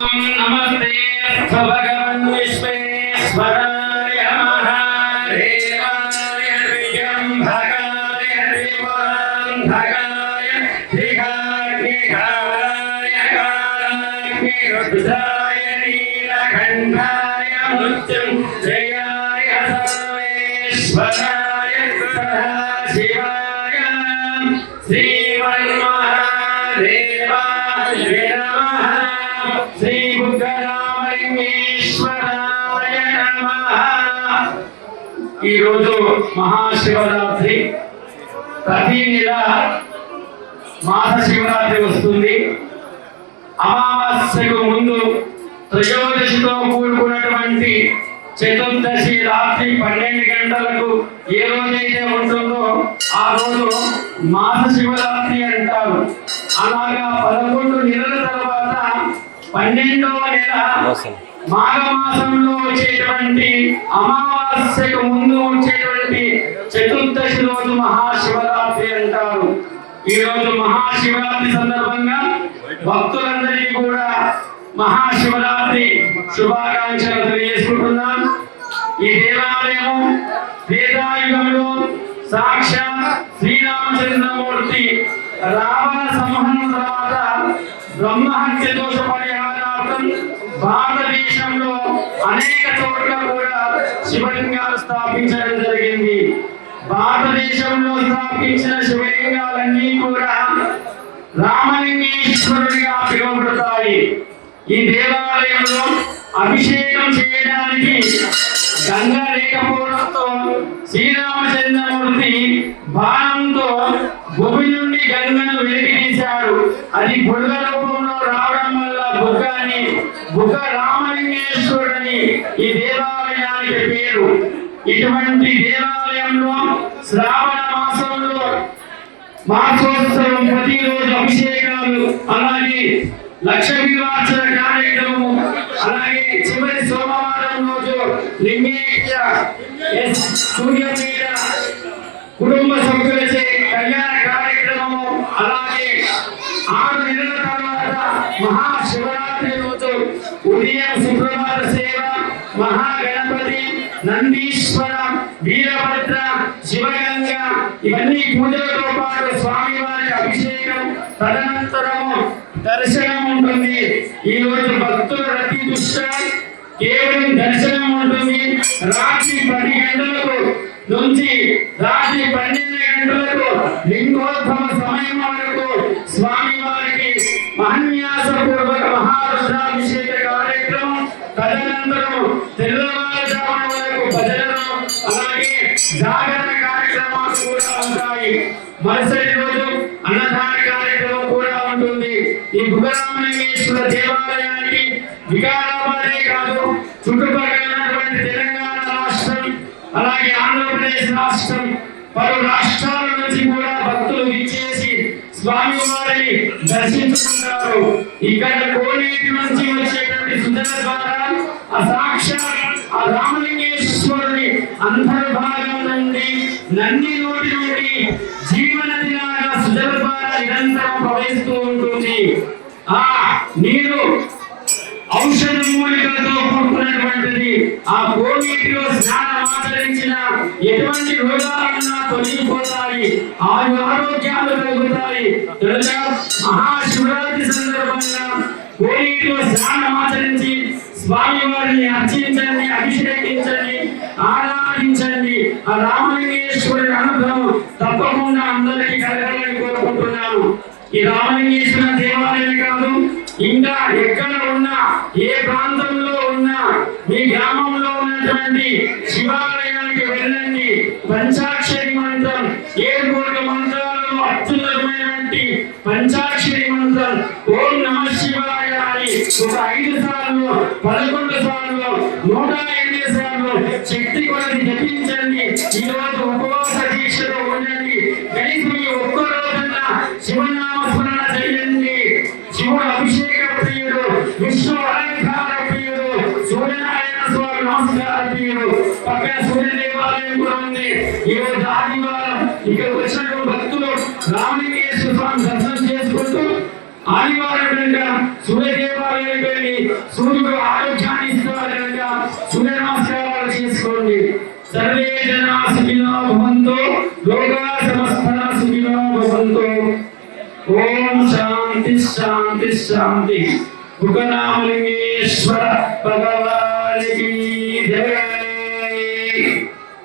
नमस्ते भगवन् विश्वेश्वराय महादेवाय हृयं भगाय हरिवान् भगाय धिगाय धिगाय कालाय रुद्धाय ఈశ్వరాయ సదాశివాయ శ్రీ బుద్ధరామలింగేశ్వరాయ నమః ఈరోజు మహాశివరాత్రి. ప్రతి నెల మాస శివరాత్రి వస్తుంది. అమావాస్యకు ముందు త్రయోదశితో కూడుకున్నటువంటి చతుర్దశి రాత్రి పన్నెండు గంటలకు ఏ రోజైతే ఉంటుందో ఆ రోజు మాస శివరాత్రి అంటారు. అలాగా పదకొండు నెలల తర్వాత పన్నెండవ నెల మాఘమాసంలో వచ్చేటువంటి అమావాస్యకు ముందు వచ్చేటువంటి చతుర్దశి రోజు మహాశివరాత్రి అంటారు. ఈ రోజు మహాశివరాత్రి సందర్భంగా భక్తులందరికీ కూడా మహాశివరాత్రి శుభాకాంక్షలు తెలియజేసుకుంటున్నాం. ఈ దేవాలయం వేదాయుగంలో సాక్షాత్ శ్రీరామచంద్రమూర్తి రావణ సంహరణ తర్వాత బ్రహ్మహత్య దోష పరిహారార్థం భారతదేశంలో అనేక చోట్ల కూడా శివలింగాలు స్థాపించడం జరిగింది. భారతదేశంలో స్థాపించిన శివలింగాలన్నీ కూడా రామలింగేశ్వరుడిగా పిలువబడతాయి. ఈ దేవాలయంలో అభిషేకం చేయడానికి గంగ లేకపోవడంతో శ్రీరామచంద్రమూర్తి బాణంతో భూమి నుండి గంగను వెలికి తీశాడు అది బుడగ రూపంలో రావడం వల్ల బుగ్గ అని బుగ్గ రామలింగేశ్వరుడని ఈ దేవాలయానికి పేరు. ఇటువంటి దేవాలయంలో శ్రావణ మాసంలో మాసోత్సవం ప్రతిరోజు అభిషేకాలు అలాగే లక్ష వివాచన కార్యక్రమం అలాగే చివరి సోమవారం రోజు లింగేయ సూర్యపీఠ కుటుంబ సభ్యులచే కళ్యాణ కార్యక్రమము. అలాగే ఆరు నెలల తర్వాత మహాశివరాత్రి రోజు ఉదయం శుక్రవార సేవ మహాగణపతి నందీశ్వర వీరభద్ర శివగంగ ఇవన్నీ పూజలతో పాటు స్వామివారి అభిషేకం. తదనంతరము దర్శనం ఉంటుంది. ఈ రోజు భక్తులు రతి దృష్ట్యా కేవలం దర్శనం ఉంటుంది. రాత్రి పది గంటలకు నుంచి రాత్రి పన్నెండు గంటలకు లింగోద్భవ సమయం వరకు స్వామి వారికి మహన్యాసపూర్వక మహారుద్రాభిషేక కార్యక్రమం. తదనంతరం తెల్లవారుజామున వరకు భజనలు అలాగే జాగరణ కార్యక్రమాలు కూడా ఉంటాయి. మరుసటి రోజు అన్నదాన కార్యక్రమం కూడా ఉంటుంది. ఈ భుగరామలింగేశ్వర దేవాలయానికి వికారాబాదే కాదు చుట్టుపక్కలైనటువంటి తెలంగాణ రాష్ట్రం అలాగే ఆంధ్రప్రదేశ్ రాష్ట్రం పలు రాష్ట్రాల నుంచి కూడా భక్తులు విచ్చేసి స్వామి వారిని దర్శించుకుంటారు. ఇక్కడ కోనేటి నుంచి వచ్చేటువంటి సుందర ద్వారా ఆ సాక్షాత్ ఆ రామలింగేశ్వరుని అంతర్భాగం నుండి నంది నోటి నుండి జీవనది లాగా సుందర ద్వారా నిరంతరం ప్రవహిస్తూ ఉంది. ఆ నీరు ఔషధ మూలికలతో కూడుకున్నటువంటిది ఆ కోవిడ్లో స్నానం ఆచరించిన ఎటువంటి రోగాలన్నా తొలగిపోతాయి ఆయు ఆరోగ్యాలు కలుగుతాయి. తెలుసా మహాశివరాత్రి సందర్భంగా కోవిడ్లో స్నానం ఆచరించి స్వామి వారిని అర్చించండి అభిషేకించండి ఆరాధించండి. ఆ రామలింగేశ్వరుడు చేసిన దేవాలయం కాదు ఇంకా ఎక్కడ ఉన్నా ఏ ప్రాంతంలో ఉన్నా మీ గ్రామంలో ఉన్నటువంటి శివాలయానికి వెళ్ళండి. పంచాక్షరి మంత్రం ఏ కోట్ల మంత్రాలలో అత్యున్నతమైనటువంటి పంచాక్షరి మంత్రం ఓం నమ శివాయ అని ఒక ఐదు సార్లు పదకొండు సార్లు నూట ఎనిమిది సార్లు శక్తి కొలది జపించండి. ఈరోజు ఉపవాసం నమస్కారాలు పక్కన చేసుకుంటూ ఆదివారం సూర్య దేవాలయం సూర్యుడు ఆరోగ్యాన్ని ఇస్తారంగా సూర్య నమస్కారాలు చేసుకోండి. సర్వే జనా సుఖినో భవంతో లోకా సమస్త ఓం శాంతి శాంతి శాంతి. ముఖనామలింగేశ్వర భగవాన్. عليك